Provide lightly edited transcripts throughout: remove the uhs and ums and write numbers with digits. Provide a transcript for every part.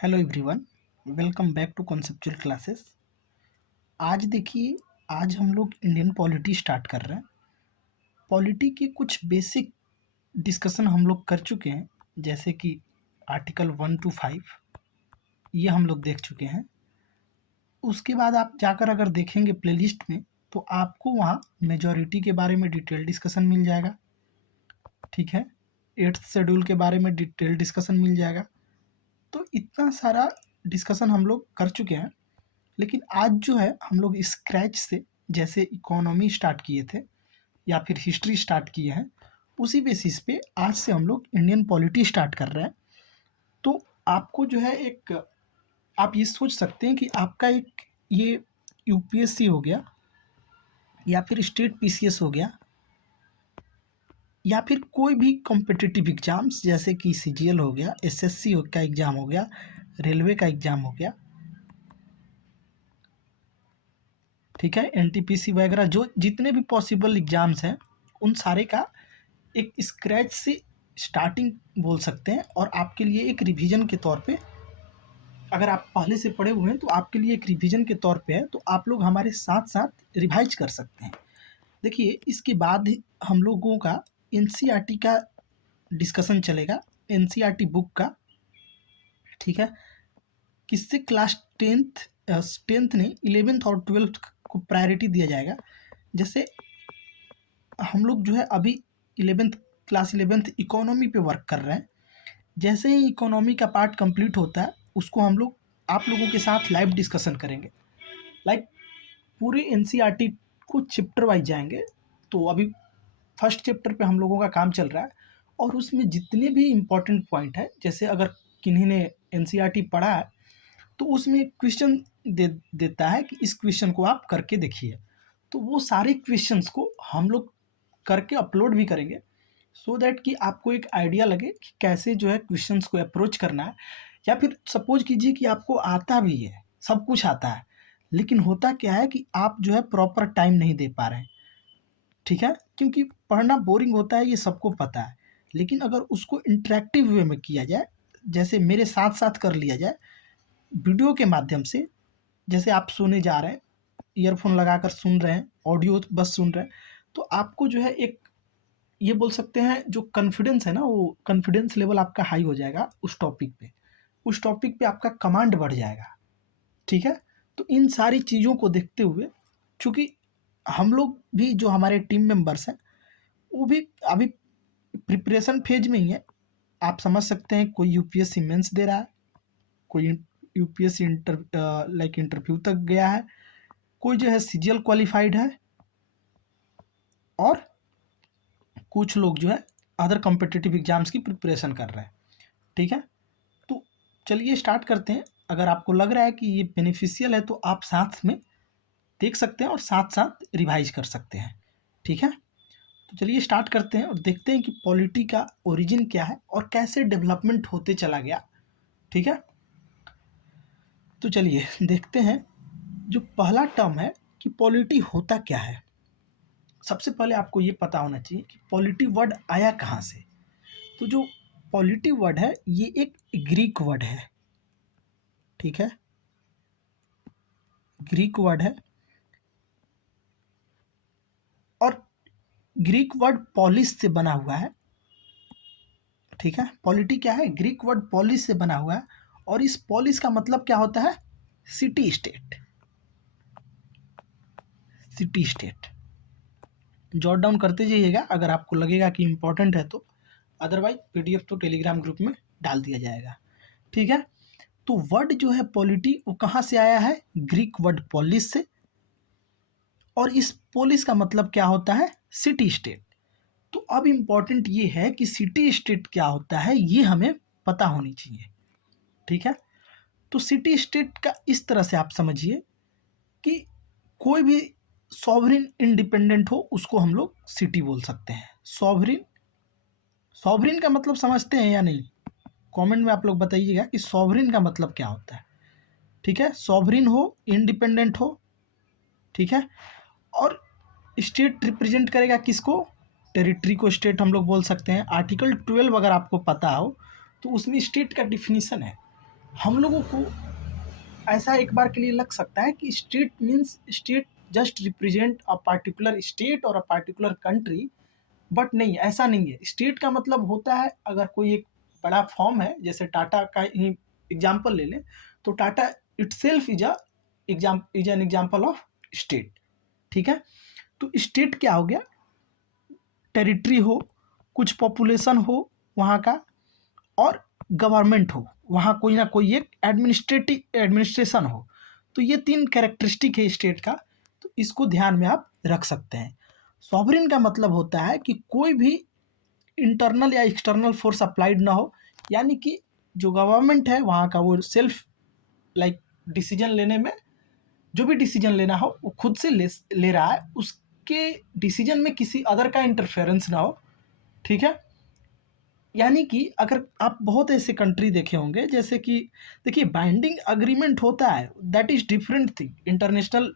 Hello everyone, welcome back to conceptual classes. आज देखिए, आज हम लोग इंडियन पॉलिटी स्टार्ट कर रहे हैं। पॉलिटी के कुछ बेसिक डिस्कशन हम लोग कर चुके हैं, जैसे कि आर्टिकल 1 to 5 ये हम लोग देख चुके हैं। उसके बाद आप जाकर अगर देखेंगे प्लेलिस्ट में, तो आपको वहाँ मेजॉरिटी के बारे में डिटेल डिस्कशन मिल जाएगा। ठीक है, 8th शेड्यूल के बारे में डिटेल डिस्कशन मिल जाएगा। तो इतना सारा डिस्कशन हम लोग कर चुके हैं। लेकिन आज जो है हम लोग स्क्रैच से, जैसे इकोनॉमी स्टार्ट किए थे या फिर हिस्ट्री स्टार्ट किए हैं, उसी बेसिस पे आज से हम लोग इंडियन पॉलिटी स्टार्ट कर रहे हैं। तो आपको जो है एक, आप ये सोच सकते हैं कि आपका एक ये यूपीएससी हो गया या फिर स्टेट पीसीएस हो गया या फिर कोई भी कॉम्पिटिटिव एग्जाम्स जैसे कि सीजीएल हो गया, एसएससी का एग्ज़ाम हो गया, रेलवे का एग्ज़ाम हो गया, ठीक है, एनटीपीसी वगैरह, जो जितने भी पॉसिबल एग्ज़ाम्स हैं उन सारे का एक स्क्रैच से स्टार्टिंग बोल सकते हैं। और आपके लिए एक रिवीजन के तौर पे, अगर आप पहले से पढ़े हुए हैं तो आपके लिए एक रिवीजन के तौर पे है, तो आप लोग हमारे साथ साथ रिवाइज कर सकते हैं। देखिए, इसके बाद हम लोगों का एनसीईआरटी का डिस्कशन चलेगा, एनसीईआरटी बुक का। ठीक है, किससे क्लास टेंथ नहीं, 11th और 12th को प्रायोरिटी दिया जाएगा। जैसे हम लोग जो है अभी 11th क्लास 11th इकोनॉमी पे वर्क कर रहे हैं। जैसे ही इकोनॉमी का पार्ट कंप्लीट होता है, उसको हम लोग आप लोगों के साथ लाइव डिस्कशन करेंगे। लाइक पूरे एनसीईआरटी को चैप्टर वाइज जाएंगे। तो अभी फर्स्ट चैप्टर पे हम लोगों का काम चल रहा है, और उसमें जितने भी इम्पोर्टेंट पॉइंट है, जैसे अगर किन्हीं ने एनसीईआरटी पढ़ा है तो उसमें क्वेश्चन देता है कि इस क्वेश्चन को आप करके देखिए। तो वो सारे क्वेश्चंस को हम लोग करके अपलोड भी करेंगे, सो दैट कि आपको एक आइडिया लगे कि कैसे जो है क्वेश्चंस को अप्रोच करना है। या फिर सपोज कीजिए कि आपको आता भी है, सब कुछ आता है, लेकिन होता क्या है कि आप जो है प्रॉपर टाइम नहीं दे पा रहे हैं। ठीक है, क्योंकि पढ़ना बोरिंग होता है, ये सबको पता है। लेकिन अगर उसको इंटरेक्टिव वे में किया जाए, जैसे मेरे साथ साथ कर लिया जाए वीडियो के माध्यम से, जैसे आप सोने जा रहे हैं, ईयरफोन लगाकर सुन रहे हैं, ऑडियो बस सुन रहे हैं, तो आपको जो है एक, ये बोल सकते हैं, जो कॉन्फिडेंस है ना, वो कॉन्फिडेंस लेवल आपका हाई हो जाएगा उस टॉपिक पे आपका कमांड बढ़ जाएगा। ठीक है, तो इन सारी चीज़ों को देखते हुए, चूँकि हम लोग भी, जो हमारे टीम मेंबर्स हैं, वो भी अभी प्रिपरेशन फेज में ही है। आप समझ सकते हैं, कोई यूपीएससी मेंस दे रहा है, कोई यूपीएससी इंटरव्यू तक गया है, कोई जो है सीजीएल क्वालिफाइड है, और कुछ लोग जो है अदर कॉम्पिटिटिव एग्जाम्स की प्रिपरेशन कर रहे हैं। ठीक है, तो चलिए स्टार्ट करते हैं। अगर आपको लग रहा है कि ये बेनिफिशियल है, तो आप साथ में देख सकते हैं और साथ साथ रिवाइज कर सकते हैं। ठीक है, तो चलिए स्टार्ट करते हैं और देखते हैं कि पॉलिटी का ओरिजिन क्या है और कैसे डेवलपमेंट होते चला गया। ठीक है, तो चलिए देखते हैं। जो पहला टर्म है कि पॉलिटी होता क्या है, सबसे पहले आपको ये पता होना चाहिए कि पॉलिटी वर्ड आया कहाँ से। तो जो पॉलिटी वर्ड है, ये एक ग्रीक वर्ड है। ठीक है, ग्रीक वर्ड है, और ग्रीक वर्ड पॉलिस से बना हुआ है। ठीक है, पॉलिटी क्या है, ग्रीक वर्ड पॉलिस से बना हुआ है, और इस पॉलिस का मतलब क्या होता है, city state. City state jot down करते जाइएगा अगर आपको लगेगा कि इंपॉर्टेंट है तो, अदरवाइज पीडीएफ तो टेलीग्राम ग्रुप में डाल दिया जाएगा। ठीक है, तो वर्ड जो है पॉलिटी, वो कहाँ से आया है, ग्रीक वर्ड पॉलिस से, और इस पोलिस का मतलब क्या होता है, सिटी स्टेट। तो अब इम्पॉर्टेंट ये है कि सिटी स्टेट क्या होता है, ये हमें पता होनी चाहिए। ठीक है, तो सिटी स्टेट का इस तरह से आप समझिए कि कोई भी सॉवरिन इंडिपेंडेंट हो, उसको हम लोग सिटी बोल सकते हैं। सॉवरिन, सॉवरिन का मतलब समझते हैं या नहीं, कमेंट में आप लोग बताइएगा कि सॉवरिन का मतलब क्या होता है। ठीक है, सॉवरिन हो, इंडिपेंडेंट हो। ठीक है, और स्टेट रिप्रेजेंट करेगा किसको, टेरिटरी को स्टेट हम लोग बोल सकते हैं। आर्टिकल 12 अगर आपको पता हो तो उसमें स्टेट का डिफिनीसन है। हम लोगों को ऐसा एक बार के लिए लग सकता है कि state means state just represent a particular state और अ पार्टिकुलर कंट्री, बट नहीं, ऐसा नहीं है। स्टेट का मतलब होता है, अगर कोई एक बड़ा फॉर्म है, जैसे टाटा का ही एग्जांपल ले लें, तो Tata itself is an example of state. ठीक है, तो स्टेट क्या हो गया? टेरिटरी हो, कुछ पॉपुलेशन हो वहाँ का, और गवर्नमेंट हो, वहाँ कोई ना कोई एक एडमिनिस्ट्रेशन हो। तो ये तीन कैरेक्टरिस्टिक है स्टेट का, तो इसको ध्यान में आप रख सकते हैं। सॉवरिन का मतलब होता है कि कोई भी इंटरनल या एक्सटर्नल फोर्स अप्लाइड ना हो, यानी कि जो गवर्नमेंट है वहाँ का वो सेल्फ लाइक डिसीजन लेने में, जो भी डिसीजन लेना हो वो खुद से ले रहा है, उसके डिसीजन में किसी अदर का इंटरफेरेंस ना हो। ठीक है, यानी कि अगर आप बहुत ऐसे कंट्री देखे होंगे, जैसे कि देखिए बाइंडिंग अग्रीमेंट होता है, that is different thing. International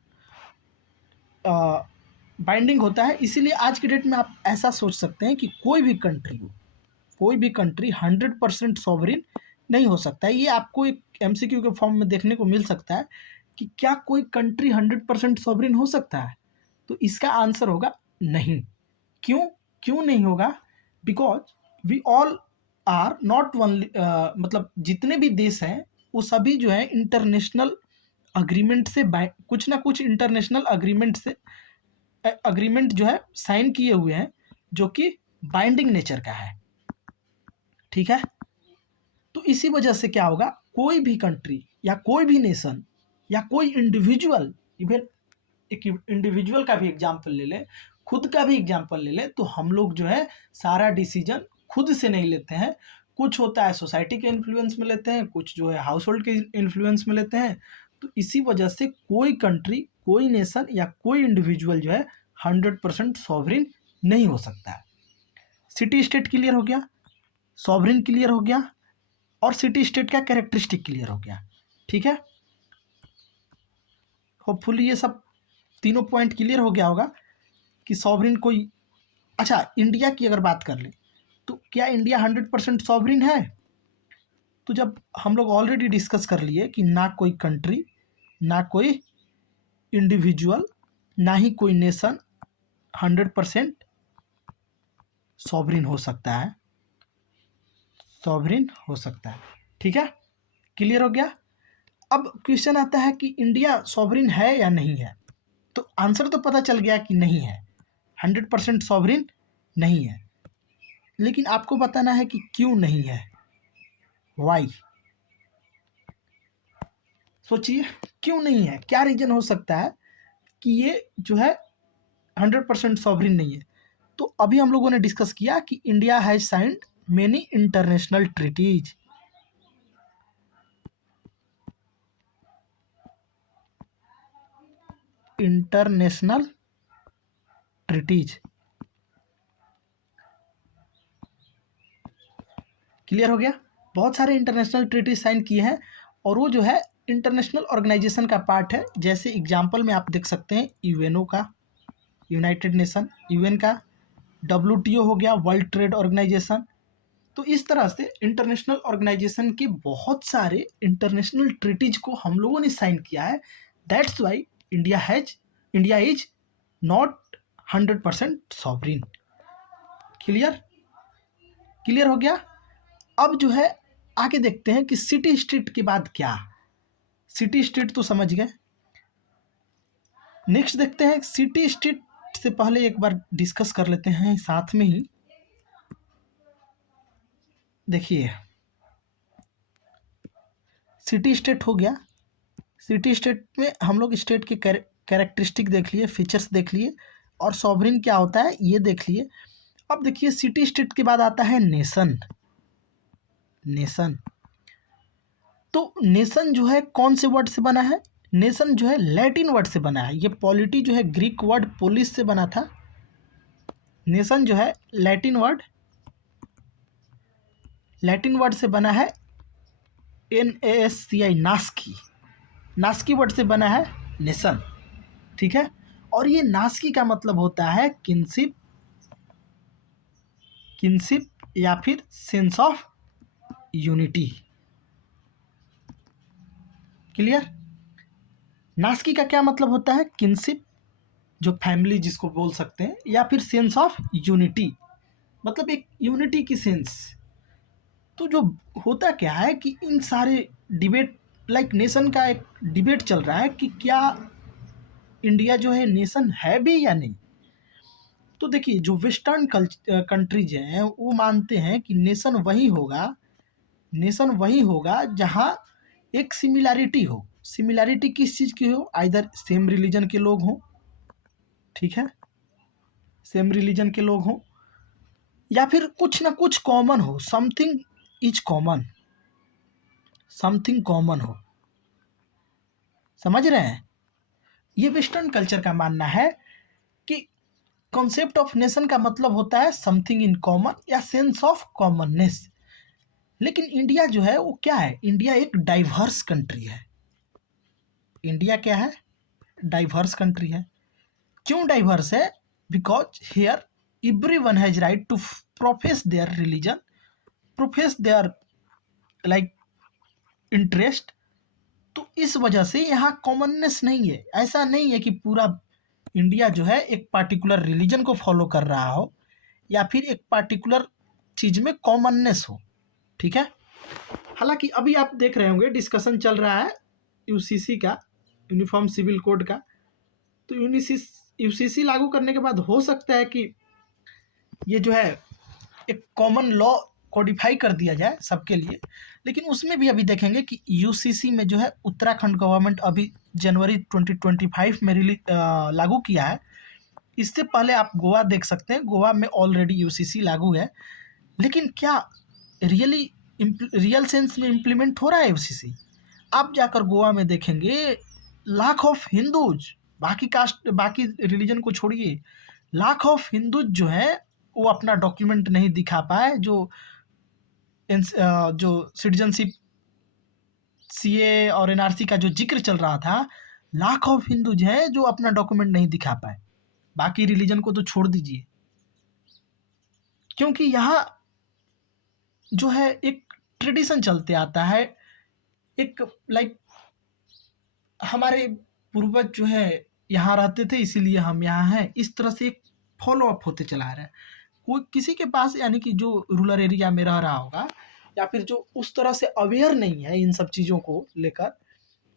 binding होता है, इसीलिए आज की डेट में आप ऐसा सोच सकते हैं कि कोई भी कंट्री हो, कोई भी कंट्री 100% सॉवरिन नहीं हो सकता है। ये आपको एक एमसीक्यू के फॉर्म में देखने को मिल सकता है कि क्या कोई कंट्री 100% सॉवरिन हो सकता है? तो इसका आंसर होगा नहीं। क्यों? क्यों नहीं होगा? Because we all are not one, मतलब जितने भी देश हैं वो सभी जो है इंटरनेशनल अग्रीमेंट से कुछ ना कुछ इंटरनेशनल अग्रीमेंट से अग्रीमेंट जो है साइन किए हुए हैं, जो कि बाइंडिंग नेचर का है। ठीक है, तो इसी वजह से क्या होगा, कोई भी कंट्री या कोई भी नेशन या कोई इंडिविजुअल, इवन एक इंडिविजुअल का भी एग्जाम्पल ले ले, खुद का भी एग्जाम्पल ले ले, तो हम लोग जो है सारा डिसीजन खुद से नहीं लेते हैं। कुछ होता है सोसाइटी के इन्फ्लुएंस में लेते हैं, कुछ जो है हाउस होल्ड के इन्फ्लुएंस में लेते हैं। तो इसी वजह से कोई कंट्री, कोई नेशन या कोई इंडिविजुअल जो है 100% सॉवरिन नहीं हो सकता है। सिटी स्टेट क्लियर हो गया, सॉवरिन क्लियर हो गया, और सिटी स्टेट का कैरेक्टरिस्टिक क्लियर हो गया। ठीक है, होपफुली ये सब तीनों पॉइंट क्लियर हो गया होगा कि सॉवरिन कोई। अच्छा, इंडिया की अगर बात कर ले, तो क्या इंडिया 100% सॉवरिन है? तो जब हम लोग ऑलरेडी डिस्कस कर लिए कि ना कोई कंट्री, ना कोई इंडिविजुअल, ना ही कोई नेशन 100% सॉवरिन हो सकता है, सॉवरिन हो सकता है। ठीक है, क्लियर हो गया। अब क्वेश्चन आता है कि इंडिया सॉवरिन है या नहीं है। तो आंसर तो पता चल गया कि नहीं है, 100% सॉवरिन नहीं है। लेकिन आपको बताना है कि क्यों नहीं है, वाई। सोचिए, क्यों नहीं है, क्या रीजन हो सकता है कि ये जो है 100% सॉवरिन नहीं है। तो अभी हम लोगों ने डिस्कस किया कि India has signed many international treaties. International treaties clear हो गया। बहुत सारे इंटरनेशनल ट्रीटीज साइन किए हैं, और वो जो है इंटरनेशनल ऑर्गेनाइजेशन का पार्ट है। जैसे एग्जांपल में आप देख सकते हैं यूएनओ का, यूनाइटेड नेशन, यूएन का, डब्ल्यूटीओ हो गया, वर्ल्ड ट्रेड ऑर्गेनाइजेशन। तो इस तरह से इंटरनेशनल ऑर्गेनाइजेशन के बहुत सारे इंटरनेशनल ट्रीटीज को हम लोगों ने साइन किया है। That's why India is not 100% sovereign. Clear, clear हो गया। अब जो है आगे देखते हैं कि सिटी स्टेट के बाद क्या। सिटी स्टेट तो समझ गए, नेक्स्ट देखते हैं सिटी स्टेट से पहले एक बार डिस्कस कर लेते हैं साथ में ही। देखिए, सिटी स्टेट हो गया। सिटी स्टेट में हम लोग स्टेट के कैरेक्टरिस्टिक देख लिए, फीचर्स देख लिए, और सॉवरिन क्या होता है ये देख लिए। अब देखिए, सिटी स्टेट के बाद आता है नेशन। नेशन, तो नेशन जो है कौन से वर्ड से बना है? नेशन जो है लैटिन वर्ड से बना है। ये पॉलिटी जो है ग्रीक वर्ड पोलिस से बना था। नेशन जो है लैटिन वर्ड से बना है, NASCI, नास्की, नास्की वर्ड से बना है नेशन। ठीक है, और ये नास्की का मतलब होता है किनशिप, किनशिप या फिर सेंस ऑफ यूनिटी। क्लियर? नास्की का क्या मतलब होता है? किनशिप, जो फैमिली जिसको बोल सकते हैं, या फिर सेंस ऑफ यूनिटी, मतलब एक यूनिटी की सेंस। तो जो होता क्या है कि इन सारे डिबेट, लाइक नेशन का एक डिबेट चल रहा है कि क्या इंडिया जो है नेशन है भी या नहीं। तो देखिए, जो वेस्टर्न कंट्रीज हैं वो मानते हैं कि नेशन वही होगा जहाँ एक सिमिलैरिटी हो। सिमिलैरिटी किस चीज़ की हो? आइदर सेम रिलीजन के लोग हों, ठीक है, सेम रिलीजन के लोग हों, या फिर कुछ ना कुछ कॉमन हो, something is common, something common हो। समझ रहे हैं? ये वेस्टर्न कल्चर का मानना है कि कॉन्सेप्ट ऑफ नेशन का मतलब होता है समथिंग इन कॉमन या सेंस ऑफ कॉमननेस। लेकिन इंडिया जो है वो क्या है? इंडिया एक डाइवर्स कंट्री है। इंडिया क्या है? डाइवर्स कंट्री है। क्यों डाइवर्स है? Because here everyone has right to profess their religion, profess their like interest. तो इस वजह से यहाँ कॉमननेस नहीं है। ऐसा नहीं है कि पूरा इंडिया जो है एक पार्टिकुलर रिलीजन को फॉलो कर रहा हो या फिर एक पार्टिकुलर चीज में कॉमननेस हो, ठीक है। हालांकि अभी आप देख रहे होंगे डिस्कशन चल रहा है यूसीसी का, यूनिफॉर्म सिविल कोड का। तो यूसीसी लागू करने के बाद हो सकता है कि ये जो है एक कॉमन लॉ कोडिफाई कर दिया जाए सबके लिए। लेकिन उसमें भी अभी देखेंगे कि यूसीसी में जो है उत्तराखंड गवर्नमेंट अभी जनवरी 2025 में लागू किया है। इससे पहले आप गोवा देख सकते हैं, गोवा में ऑलरेडी यूसीसी लागू है। लेकिन क्या रियल सेंस में इम्प्लीमेंट हो रहा है यूसीसी? आप जाकर गोवा में देखेंगे लाख ऑफ हिंदूज, बाकी कास्ट बाकी रिलीजन को छोड़िए, लाख ऑफ हिंदूज जो है वो अपना डॉक्यूमेंट नहीं दिखा पाए। जो सिटीजनशिप सीए और एनआरसी का जो जिक्र चल रहा था, लाख ऑफ हिंदूज हैं जो अपना डॉक्यूमेंट नहीं दिखा पाए। बाकी रिलीजन को तो छोड़ दीजिए, क्योंकि यहाँ जो है एक ट्रेडिशन चलते आता है, एक लाइक हमारे पूर्वज जो है यहाँ रहते थे इसीलिए हम यहाँ हैं, इस तरह से एक फॉलो अप होते चला रहा है। कोई किसी के पास, यानी कि जो रूरल एरिया में रह रहा होगा या फिर जो उस तरह से अवेयर नहीं है इन सब चीज़ों को लेकर,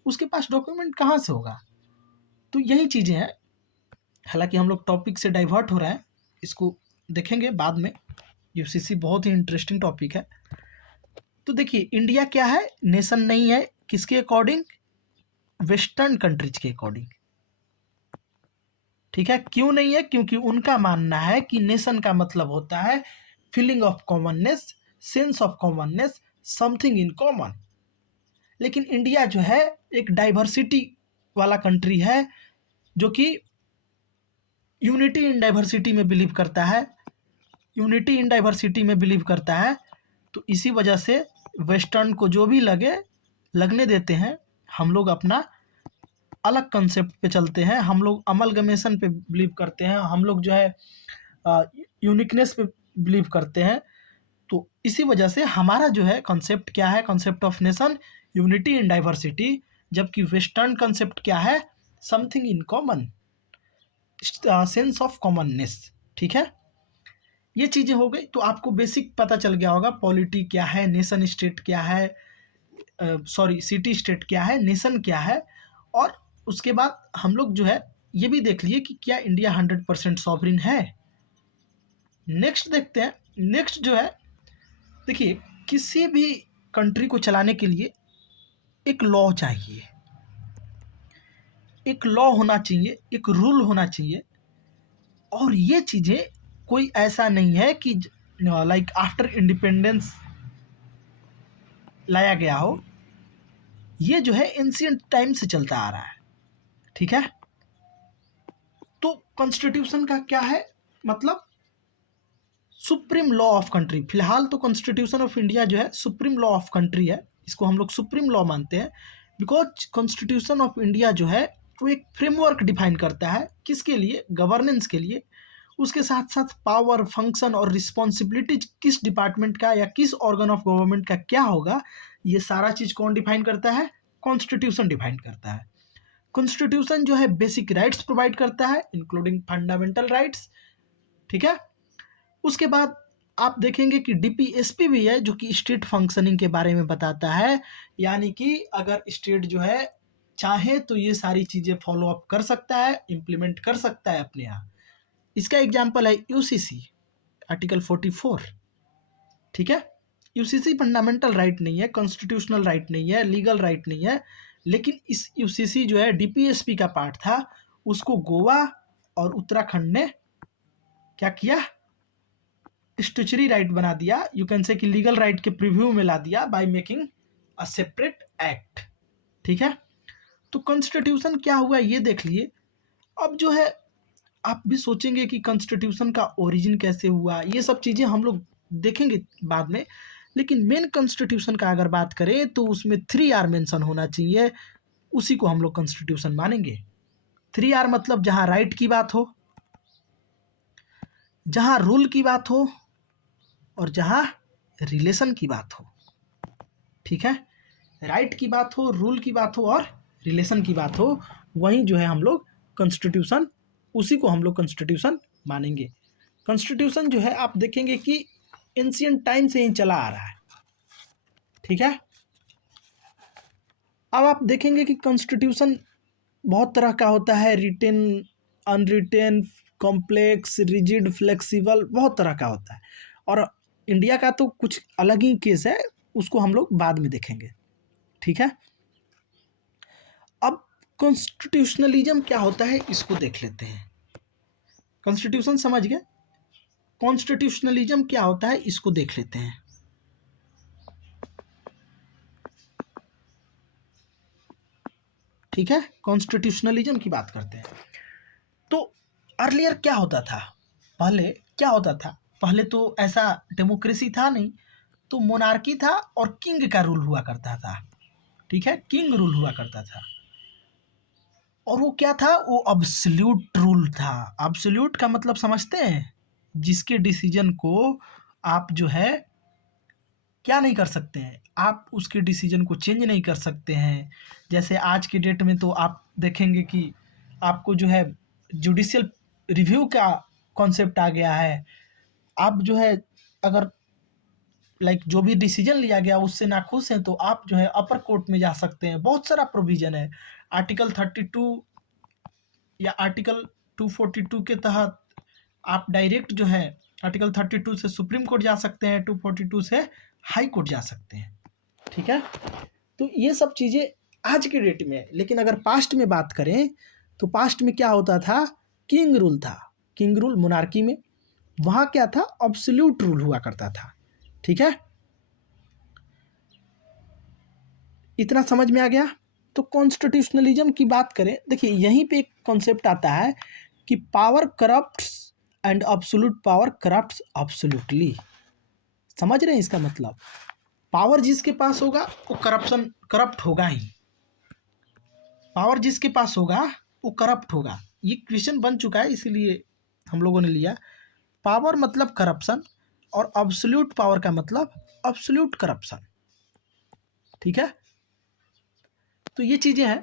उसके पास डॉक्यूमेंट कहाँ से होगा? तो यही चीज़ें हैं। हालांकि हम लोग टॉपिक से डाइवर्ट हो रहे हैं, इसको देखेंगे बाद में। यूसीसी बहुत ही इंटरेस्टिंग टॉपिक है। तो देखिए, इंडिया क्या है? नेशन नहीं है। किसके अकॉर्डिंग? वेस्टर्न कंट्रीज के अकॉर्डिंग, ठीक है। क्यों नहीं है? क्योंकि उनका मानना है कि नेशन का मतलब होता है feeling of commonness, sense of commonness, something in common. लेकिन इंडिया जो है एक डाइवर्सिटी वाला कंट्री है, जो कि यूनिटी इन डाइवर्सिटी में बिलीव करता है, यूनिटी इन डाइवर्सिटी में बिलीव करता है। तो इसी वजह से वेस्टर्न को जो भी लगने देते हैं, हम लोग अपना अलग कंसेप्ट पे चलते हैं। हम लोग अमलगमेशन पे बिलीव करते हैं, हम लोग जो है यूनिकनेस पे बिलीव करते हैं। तो इसी वजह से हमारा जो है कॉन्सेप्ट क्या है? Concept of nation, unity in diversity. जबकि वेस्टर्न कॉन्सेप्ट क्या है? Something in common, sense of commonness, ठीक है। ये चीज़ें हो गई, तो आपको बेसिक पता चल गया होगा पॉलिटी क्या है, नेशन स्टेट क्या है, सॉरी सिटी स्टेट क्या है, नेशन क्या है। और उसके बाद हम लोग जो है ये भी देख लिए कि क्या इंडिया 100% सॉवरिन है। नेक्स्ट देखते हैं। नेक्स्ट जो है, देखिए, किसी भी कंट्री को चलाने के लिए एक लॉ चाहिए, एक लॉ होना चाहिए, एक रूल होना चाहिए। और ये चीज़ें कोई ऐसा नहीं है कि लाइक आफ्टर इंडिपेंडेंस लाया गया हो। ये जो है एंशिएंट टाइम से चलता आ रहा है, ठीक है। तो कॉन्स्टिट्यूशन का क्या है मतलब? Supreme law of country. फिलहाल तो कॉन्स्टिट्यूशन ऑफ इंडिया जो है सुप्रीम लॉ ऑफ कंट्री है, इसको हम लोग सुप्रीम लॉ मानते हैं। बिकॉज कॉन्स्टिट्यूशन ऑफ इंडिया जो है वो एक फ्रेमवर्क डिफाइन करता है, किसके लिए? गवर्नेंस के लिए। उसके साथ साथ पावर, फंक्शन और रिस्पॉन्सिबिलिटीज किस डिपार्टमेंट का या किस ऑर्गन ऑफ गवर्नमेंट का क्या होगा, ये सारा चीज़ कौन डिफाइन करता है? कॉन्स्टिट्यूशन डिफाइन करता है। कॉन्स्टिट्यूशन जो है बेसिक राइट्स प्रोवाइड करता है इंक्लूडिंग फंडामेंटल राइट्स, ठीक है। उसके बाद आप देखेंगे कि डीपीएसपी भी है जो कि स्टेट फंक्शनिंग के बारे में बताता है, यानी कि अगर स्टेट जो है चाहे तो ये सारी चीज़ें फॉलो अप कर सकता है, इम्प्लीमेंट कर सकता है अपने यहाँ। इसका एग्जाम्पल है यूसीसी आर्टिकल 44, ठीक है। यूसीसी फंडामेंटल राइट नहीं है, कॉन्स्टिट्यूशनल राइट नहीं है, लीगल राइट नहीं है, लेकिन इस यूसीसी जो है डीपीएसपी का पार्ट था, उसको गोवा और उत्तराखंड ने क्या किया, स्टैच्यूटरी राइट बना दिया, यू कैन से कि लीगल राइट के प्रीव्यू में ला दिया by making a separate act, ठीक है। तो कॉन्स्टिट्यूशन क्या हुआ ये देख लिए। अब जो है आप भी सोचेंगे कि कॉन्स्टिट्यूशन का ओरिजिन कैसे हुआ, ये सब चीज़ें हम लोग देखेंगे बाद में, लेकिन मेन कॉन्स्टिट्यूशन का अगर बात करें तो उसमें 3R मेंशन होना चाहिए, उसी को हम लोग कॉन्स्टिट्यूशन मानेंगे। 3R मतलब जहाँ राइट की बात हो, जहाँ रूल की बात हो, और जहाँ रिलेशन की बात हो, ठीक है। राइट की बात हो, रूल की बात हो और रिलेशन की बात हो, वहीं जो है हम लोग कॉन्स्टिट्यूशन, उसी को हम लोग कॉन्स्टिट्यूशन मानेंगे। कॉन्स्टिट्यूशन जो है आप देखेंगे कि एंशिएंट टाइम से ही चला आ रहा है, ठीक है। अब आप देखेंगे कि कॉन्स्टिट्यूशन बहुत तरह का होता है, written, unwritten, complex, rigid, flexible, बहुत तरह का होता है। और इंडिया का तो कुछ अलग ही केस है, उसको हम लोग बाद में देखेंगे, ठीक है। अब कॉन्स्टिट्यूशनलिज्म क्या होता है इसको देख लेते हैं। कॉन्स्टिट्यूशन समझ गए, कॉन्स्टिट्यूशनलिज्म क्या होता है इसको देख लेते हैं। ठीक है, कॉन्स्टिट्यूशनलिज्म की बात करते हैं। तो अर्लियर क्या होता था, पहले क्या होता था, पहले तो ऐसा डेमोक्रेसी था नहीं, तो मोनार्की था और किंग का रूल हुआ करता था, ठीक है, किंग रूल हुआ करता था। और वो क्या था, वो अब्सोल्यूट रूल था। अब्सोल्यूट का मतलब समझते हैं, जिसके डिसीजन को आप जो है क्या नहीं कर सकते हैं, आप उसके डिसीजन को चेंज नहीं कर सकते हैं। जैसे आज के डेट में तो आप देखेंगे कि आपको जो है जुडिशियल रिव्यू का कॉन्सेप्ट आ गया है। आप जो है अगर लाइक जो भी डिसीजन लिया गया उससे नाखुश हैं तो आप जो है अपर कोर्ट में जा सकते हैं। बहुत सारा प्रोविजन है आर्टिकल 32 या आर्टिकल 242 के तहत। आप डायरेक्ट जो है आर्टिकल 32 से सुप्रीम कोर्ट जा सकते हैं, 242 से हाई कोर्ट जा सकते हैं, ठीक है। तो ये सब चीज़ें आज के डेट में है, लेकिन अगर पास्ट में बात करें तो पास्ट में क्या होता था, किंग रूल था। किंग रूल मोनार्की में, वहाँ क्या था, अब्सोल्यूट रूल हुआ करता था, ठीक है। इतना समझ में आ गया। तो कॉन्स्टिट्यूशनलिज्म की बात करें, देखिए यहीं पे एक कॉन्सेप्ट आता है कि power corrupts and absolute power corrupts absolutely. समझ रहे हैं इसका मतलब, पावर जिसके पास होगा वो करप्ट होगा ही, पावर जिसके पास होगा वो करप्ट होगा। ये क्वेश्चन बन चुका है इसीलिए हम लोगों ने लिया। पावर मतलब करप्शन और अब्सोल्यूट पावर का मतलब अब्सोल्यूट करप्शन, ठीक है। तो ये चीज़ें हैं।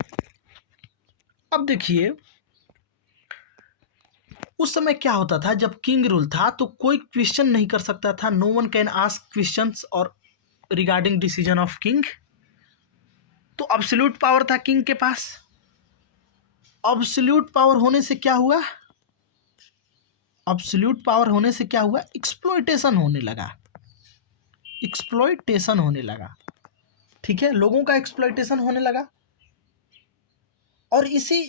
अब देखिए उस समय क्या होता था, जब किंग रूल था तो कोई क्वेश्चन नहीं कर सकता था, no one can ask questions और रिगार्डिंग डिसीजन ऑफ किंग। तो अब्सोल्यूट पावर था किंग के पास। अब्सोल्यूट पावर होने से क्या हुआ, अब्सोल्यूट पावर होने से क्या हुआ, एक्सप्लॉयटेशन होने लगा, एक्सप्लॉयटेशन होने लगा, ठीक है, लोगों का एक्सप्लॉयटेशन होने लगा। और इसी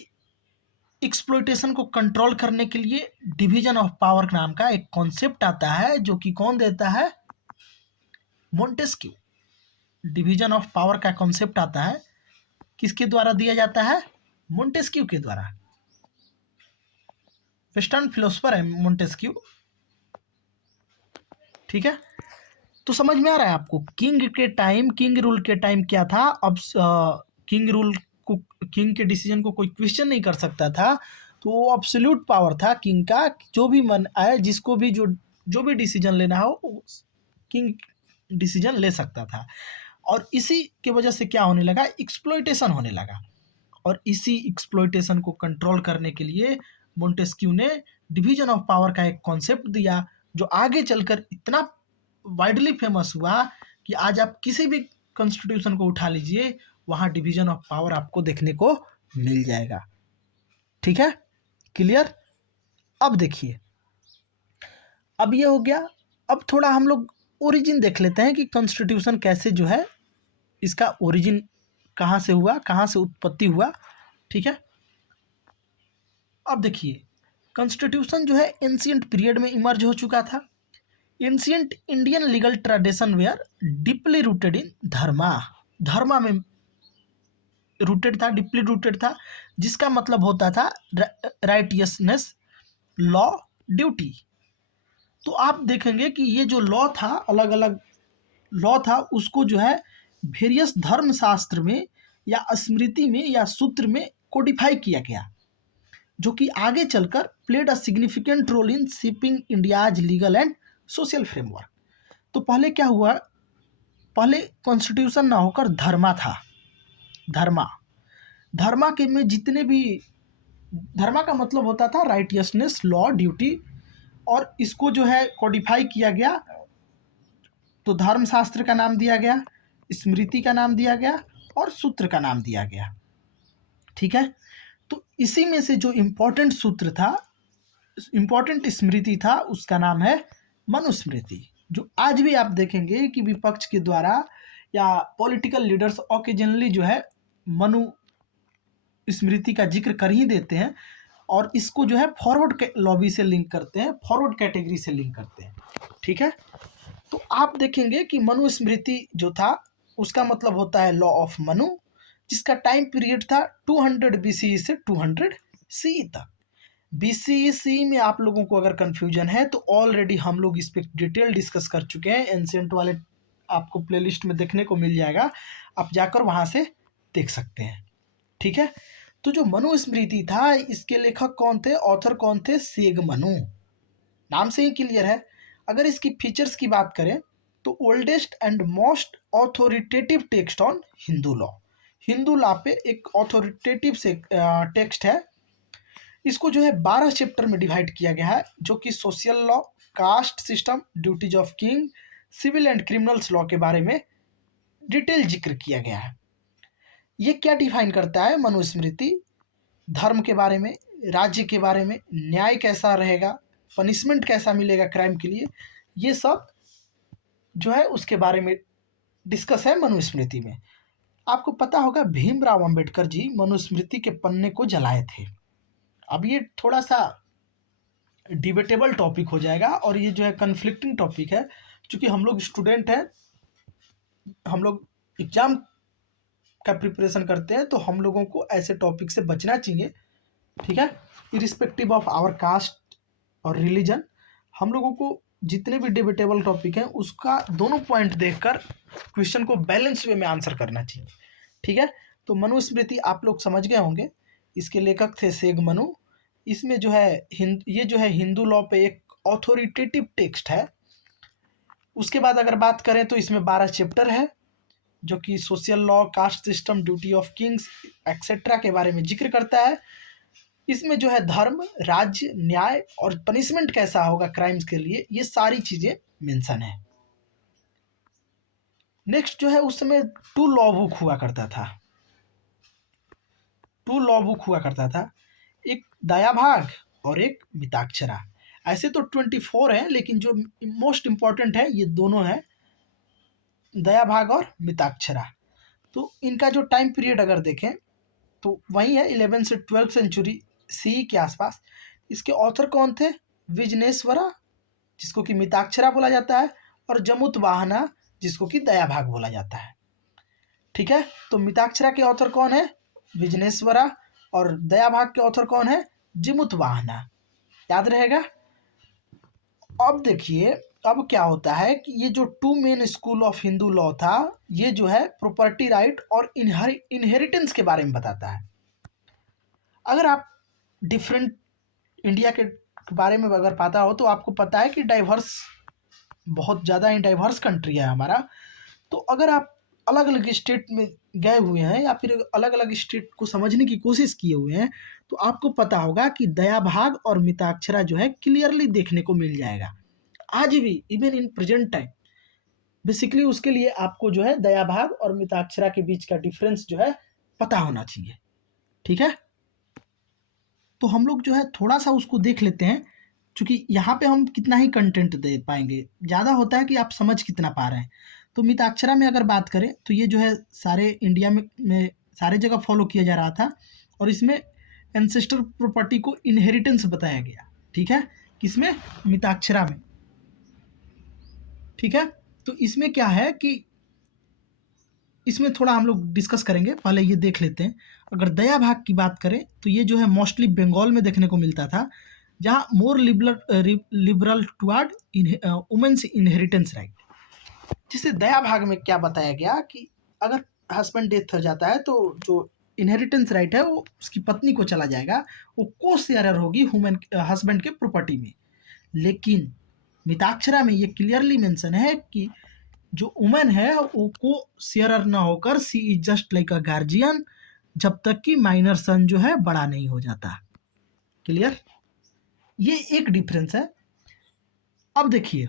एक्सप्लॉयटेशन को कंट्रोल करने के लिए डिवीजन ऑफ पावर नाम का एक कॉन्सेप्ट आता है, जो कि कौन देता है, मोंटेस्क्यू। डिवीजन ऑफ पावर का कॉन्सेप्ट आता है, किसके द्वारा दिया जाता है, मोंटेस्क्यू के द्वारा। वेस्टर्न फिलोसफर है मोंटेस्क्यू, ठीक है। तो समझ में आ रहा है आपको, किंग के टाइम, किंग रूल के टाइम क्या था, अब किंग रूल को, किंग के डिसीजन को कोई क्वेश्चन नहीं कर सकता था, तो वो अब्सोल्यूट पावर था किंग का, जो भी मन आए, जिसको भी जो भी डिसीजन लेना हो किंग डिसीजन ले सकता था। और इसी के वजह से क्या होने लगा, एक्सप्लॉइटेशन होने लगा। और इसी एक्सप्लॉइटेशन को कंट्रोल करने के लिए मोंटेस्क्यू ने डिवीजन ऑफ पावर का एक कॉन्सेप्ट दिया, जो आगे चलकर इतना वाइडली फेमस हुआ कि आज आप किसी भी कॉन्स्टिट्यूशन को उठा लीजिए, वहाँ डिवीजन ऑफ पावर आपको देखने को मिल जाएगा। ठीक है, क्लियर। अब देखिए, अब ये हो गया। अब थोड़ा हम लोग ओरिजिन देख लेते हैं कि कॉन्स्टिट्यूशन कैसे जो है, इसका ओरिजिन कहाँ से हुआ, कहाँ से उत्पत्ति हुआ। ठीक है, अब देखिए, कॉन्स्टिट्यूशन जो है एंशियंट पीरियड में इमर्ज हो चुका था। Ancient Indian legal tradition were deeply rooted in dharma में रूटेड था, डीपली रूटेड था, जिसका मतलब होता था राइटियसनेस, लॉ, ड्यूटी। तो आप देखेंगे कि ये जो लॉ था, अलग अलग लॉ था, उसको जो है वेरियस धर्मशास्त्र में या स्मृति में या सूत्र में कोडिफाई किया गया, जो कि आगे चलकर played a significant role in shaping India's legal and social framework. तो पहले क्या हुआ, पहले कॉन्स्टिट्यूशन ना होकर धर्मा था। धर्मा के में जितने भी, धर्मा का मतलब होता था राइटियसनेस, लॉ, ड्यूटी, और इसको जो है कोडिफाई किया गया। तो धर्मशास्त्र का नाम दिया गया, स्मृति का नाम दिया गया और सूत्र का नाम दिया गया। ठीक है, तो इसी में से जो इम्पोर्टेंट सूत्र था, इम्पोर्टेंट स्मृति था, उसका नाम है मनुस्मृति, जो आज भी आप देखेंगे कि विपक्ष के द्वारा या पॉलिटिकल लीडर्स ओकेजनली जो है मनु स्मृति का जिक्र कर ही देते हैं, और इसको जो है फॉरवर्ड लॉबी से लिंक करते हैं, फॉरवर्ड कैटेगरी से लिंक करते हैं। ठीक है, तो आप देखेंगे कि मनुस्मृति जो था, उसका मतलब होता है लॉ ऑफ मनु, जिसका टाइम पीरियड था 200 BCE से 200 CE तक। BCE में आप लोगों को अगर कंफ्यूजन है तो ऑलरेडी हम लोग इस पर डिटेल डिस्कस कर चुके हैं, एंशिएंट वाले आपको प्लेलिस्ट में देखने को मिल जाएगा, आप जाकर वहाँ से देख सकते हैं। ठीक है, तो जो मनुस्मृति था, इसके लेखक कौन थे, ऑथर कौन थे, सेग मनु। नाम से ही क्लियर है। अगर इसकी फीचर्स की बात करें तो oldest and most authoritative text on Hindu law पे एक ऑथोरिटेटिव से टेक्स्ट है। इसको जो है 12 चैप्टर में डिवाइड किया गया है, जो कि social law, caste system, duties of king, civil and criminals law के बारे में डिटेल जिक्र किया गया है। ये क्या डिफाइन करता है, मनुस्मृति धर्म के बारे में, राज्य के बारे में, न्याय कैसा रहेगा, पनिशमेंट कैसा मिलेगा क्राइम के लिए, ये सब जो है उसके बारे में डिस्कस है मनुस्मृति में। आपको पता होगा भीमराव अंबेडकर जी मनुस्मृति के पन्ने को जलाए थे। अब ये थोड़ा सा डिबेटेबल टॉपिक हो जाएगा, और ये जो है कन्फ्लिक्टिंग टॉपिक है, क्योंकि हम लोग स्टूडेंट हैं, हम लोग एग्जाम का प्रिपरेशन करते हैं, तो हम लोगों को ऐसे टॉपिक से बचना चाहिए। ठीक है, इरिस्पेक्टिव ऑफ आवर कास्ट और रिलीजन, हम लोगों को जितने भी डिबेटेबल टॉपिक हैं उसका दोनों पॉइंट देखकर क्वेश्चन को बैलेंस वे में आंसर करना चाहिए। ठीक है, तो मनुस्मृति आप लोग समझ गए होंगे, इसके लेखक थे सेग मनु। इसमें जो है ये जो है हिंदू लॉ पे एक ऑथोरिटेटिव टेक्स्ट है। उसके बाद अगर बात करें तो इसमें 12 चैप्टर है, जो कि social law, caste system, duty of Kings etcetera के बारे में जिक्र करता है। इसमें जो है धर्म, राज्य, न्याय और पनिशमेंट कैसा होगा क्राइम्स के लिए, ये सारी चीजें मेंशन है। नेक्स्ट जो है, उस समय 2 लॉ बुक हुआ करता था। 2 लॉ बुक हुआ करता था, एक दयाभाग और एक मिताक्षरा। ऐसे तो 24 है, लेकिन जो मोस्ट इंपॉर्टेंट है ये दोनों है, दयाभाग और मिताक्षरा। तो इनका जो टाइम पीरियड अगर देखें तो वही है 11 से 12 सेंचुरी सी के आसपास। इसके ऑथर कौन थे, विजनेश्वरा, जिसको कि मिताक्षरा बोला जाता है, और जमुतवाहना, जिसको कि दयाभाग बोला जाता है। ठीक है, तो मिताक्षरा के ऑथर कौन है, विजनेश्वरा, और दयाभाग के ऑथर कौन है, जमुतवाहना। याद रहेगा। अब देखिए, अब क्या होता है कि ये जो 2 main school of Hindu law था, ये जो है प्रॉपर्टी राइट और इनहेरिटेंस के बारे में बताता है। अगर आप डिफरेंट इंडिया के बारे में अगर पता हो तो आपको पता है कि डाइवर्स, बहुत ज़्यादा ही डाइवर्स कंट्री है हमारा। तो अगर आप अलग अलग स्टेट में गए हुए हैं या फिर अलग अलग स्टेट को समझने की कोशिश किए हुए हैं, तो आपको पता होगा कि दया भाग और मिताक्षरा जो है क्लियरली देखने को मिल जाएगा आज भी, even in present time. Basically उसके लिए आपको जो है दया भाग और मिताक्षरा के बीच का डिफरेंस जो है पता होना चाहिए। ठीक है, तो हम लोग जो है थोड़ा सा उसको देख लेते हैं, क्योंकि यहाँ पे हम कितना ही कंटेंट दे पाएंगे, ज़्यादा होता है कि आप समझ कितना पा रहे हैं। तो मिताक्षरा में अगर बात करें तो ये जो है सारे इंडिया में सारे जगह फॉलो किया जा रहा था, और इसमें एंसेस्टर प्रॉपर्टी को इनहेरिटेंस बताया गया। ठीक है, किसमें? मिताक्षरा में। ठीक है, तो इसमें क्या है कि इसमें थोड़ा हम लोग डिस्कस करेंगे, पहले ये देख लेते हैं। अगर दया भाग की बात करें तो ये जो है मोस्टली बंगाल में देखने को मिलता था, जहाँ more liberal toward women's inheritance right. जिससे दया भाग में क्या बताया गया कि अगर हस्बैंड डेथ हो जाता है तो जो इनहेरिटेंस राइट है वो उसकी पत्नी को चला जाएगा, वो को शेयरर होगी ह्यूमन हस्बैंड के प्रॉपर्टी में। लेकिन मिताक्षरा में ये क्लियरली मेंशन है कि जो वुमेन है वो को शेयरर ना होकर she is just like a guardian, जब तक कि माइनर सन जो है बड़ा नहीं हो जाता। क्लियर? ये एक डिफरेंस है। अब देखिए,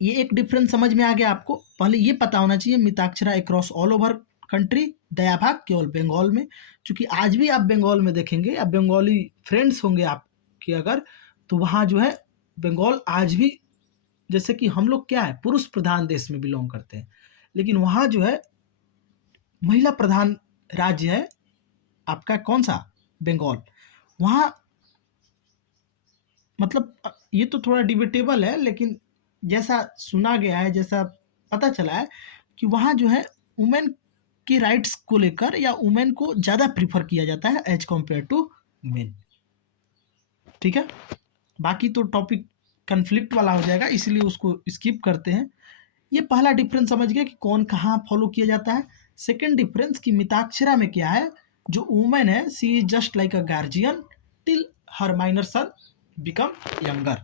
ये एक डिफरेंस समझ में आ गया आपको। पहले ये पता होना चाहिए Mitakshara across all over country, Dayabhaga केवल बंगाल में। क्योंकि आज भी आप बंगाल में देखेंगे या बंगाली फ्रेंड्स होंगे आपके अगर, तो वहाँ जो है बंगाल आज भी, जैसे कि हम लोग क्या है पुरुष प्रधान देश में बिलोंग करते हैं, लेकिन वहाँ जो है महिला प्रधान राज्य है आपका। कौन सा? बंगाल। वहाँ मतलब ये तो थोड़ा डिबेटेबल है, लेकिन जैसा सुना गया है, जैसा पता चला है कि वहाँ जो है वुमेन के राइट्स को लेकर या वुमेन को ज़्यादा प्रीफर किया जाता है एज कम्पेयर टू मेन। ठीक है, बाकी तो टॉपिक कन्फ्लिक्ट वाला हो जाएगा, इसलिए उसको स्किप करते हैं। ये पहला डिफरेंस समझ गए कि कौन कहाँ फॉलो किया जाता है। सेकंड डिफरेंस कि मिताक्षरा में क्या है, जो वुमेन है she is just like a guardian till her minor son become younger.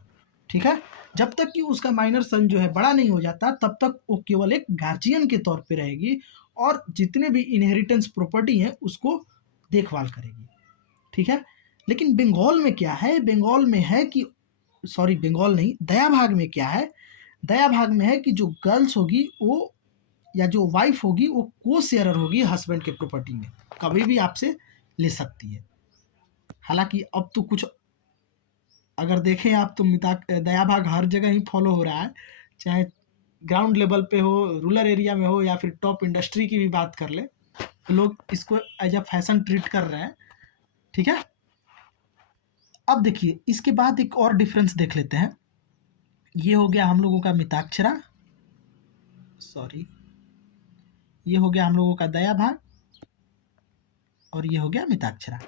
ठीक है, जब तक कि उसका माइनर सन जो है बड़ा नहीं हो जाता तब तक वो केवल एक गार्जियन के तौर पे रहेगी, और जितने भी इनहेरिटेंस प्रॉपर्टी हैं उसको देखभाल करेगी। ठीक है, लेकिन बंगाल में क्या है, बंगाल में है कि सॉरी बंगाल नहीं, दया भाग में क्या है, दया भाग में है कि जो गर्ल्स होगी वो या जो वाइफ होगी वो को शेयरर होगी हस्बैंड के प्रॉपर्टी में, कभी भी आपसे ले सकती है। हालांकि अब तो कुछ अगर देखें आप तो दया भाग हर जगह ही फॉलो हो रहा है, चाहे ग्राउंड लेवल पे हो, रूरल एरिया में हो, या फिर टॉप इंडस्ट्री की भी बात कर ले, तो लोग इसको एज अ फैशन ट्रीट कर रहे हैं। ठीक है, अब देखिए इसके बाद एक और डिफरेंस देख लेते हैं। ये हो गया हम लोगों का मिताक्षरा, सॉरी ये हो गया हम लोगों का दया भाग, और ये हो गया मिताक्षरा।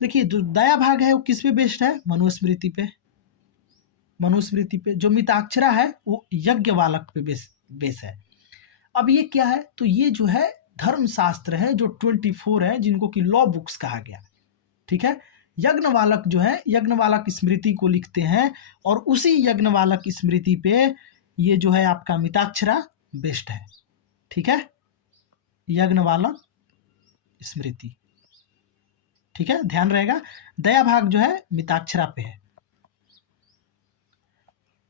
देखिए जो दया भाग है वो किस पे बेस्ड है? मनुस्मृति पे। मनुस्मृति पे। जो मिताक्षरा है वो यज्ञवालक पे बेस है। अब ये क्या है? तो ये जो है धर्मशास्त्र है जो 24 है, जिनको कि लॉ बुक्स कहा गया। ठीक है, यज्ञवालक जो है यज्ञवालक स्मृति को लिखते हैं, और उसी यज्ञवालक स्मृति पे ये जो है आपका मिताक्षरा बेस्ड है। ठीक है, यज्ञवालक स्मृति। ठीक है, ध्यान रहेगा, दया भाग जो है मिताक्षरा पे है।